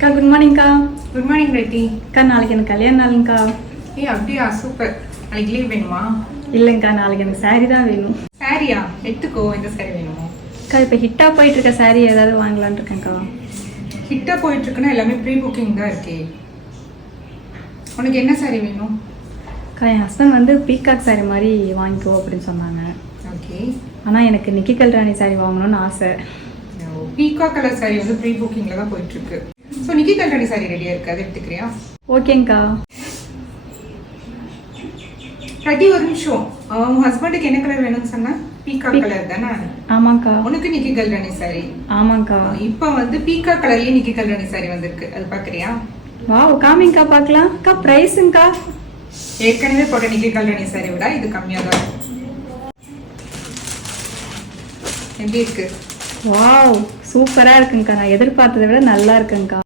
அக்கா குட் மார்னிங்க்கா. Good morning Reddy. அக்கா நாளைக்கு எனக்கு கல்யாண நாளுங்கக்கா. அப்படியா, சூப்பர். நாளைக்கு லீவ் வேணுமா? இல்லைங்கக்கா, நாளைக்கு எனக்கு சாரீ தான் வேணும். சாரியா? எடுத்துக்கோ. எந்த சாரி வேணுமோ? அக்கா இப்போ ஹிட்டாக போயிட்டு இருக்க சாரீ ஏதாவது வாங்கலான்னு இருக்கேன்க்கா. ஹிட்டாக போயிட்டு இருக்குன்னா எல்லாமே ப்ரீ புக்கிங் தான் இருக்கே. உனக்கு என்ன சாரி வேணும்? அக்கா என் ஹஸ்பண்ட் வந்து பீகாக் சாரீ மாதிரி வாங்கிக்கோ அப்படின்னு சொன்னாங்க. ஓகே. ஆனால் எனக்கு நிக்கி கல்ராணி சாரீ வாங்கணும்னு ஆசை. பீகாக் கலர் சாரி வந்து ப்ரீ புக்கிங்ல தான் போயிட்டு இருக்கு. ஸோ நிக்கி கல்ராணி சாரி ரெடியா இருக்கு, அதை எடுத்துக்கிறியா? ஓகேங்கக்கா. ரெட்டி ஒரு நிமிஷம். உன் ஹஸ்பண்டுக்கு என்ன கலர் வேணும்னு சொன்னா? பீகாக் கலர் தானே? ஆமாங்க்கா. உனக்கு நிக்கி கல்ராணி சாரி? ஆமாங்க்கா. இப்போ வந்து பீகாக் கலர்லயே நிக்கி கல்ராணி சாரி வந்திருக்கு, அது பாக்குறியா? வாவ், காமிங்கக்கா பார்க்கலாம். அக்கா ப்ரைஸுங்கக்கா? ஏற்கனவே போட்ட நிக்கி கல்ராணி சாரி விட இது கம்மியாக தான் இருக்கும். எப்படி இருக்கு? வாவ், சூப்பராக இருக்குங்கக்கா. நான் எதிர்பார்த்ததை விட நல்லா இருக்குங்கக்கா.